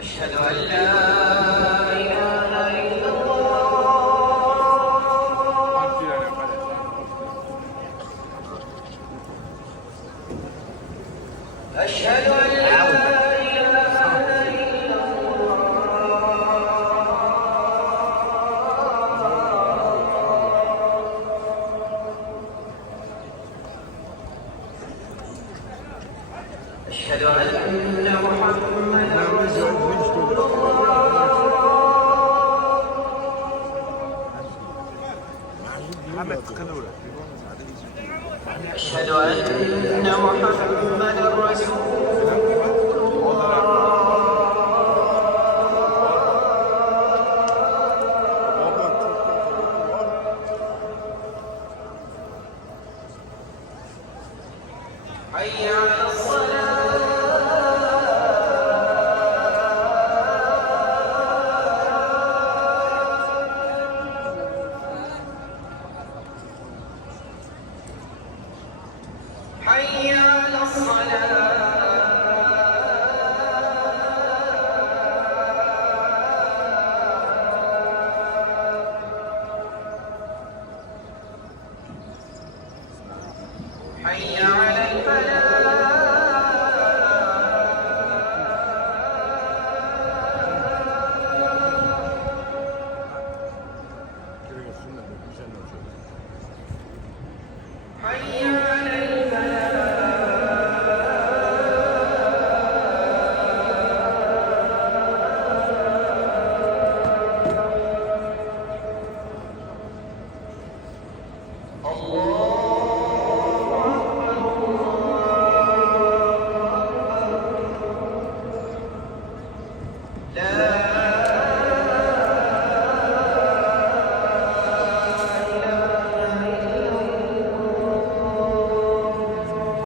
أشهد أن لا أشهد أن لا إله إلا الله أشهد أن محمدا رسول الله أشهد أن محمدا رسول الله حي على الصلاة حي على الصلاة حي على الفلاح حي على الفلاح الله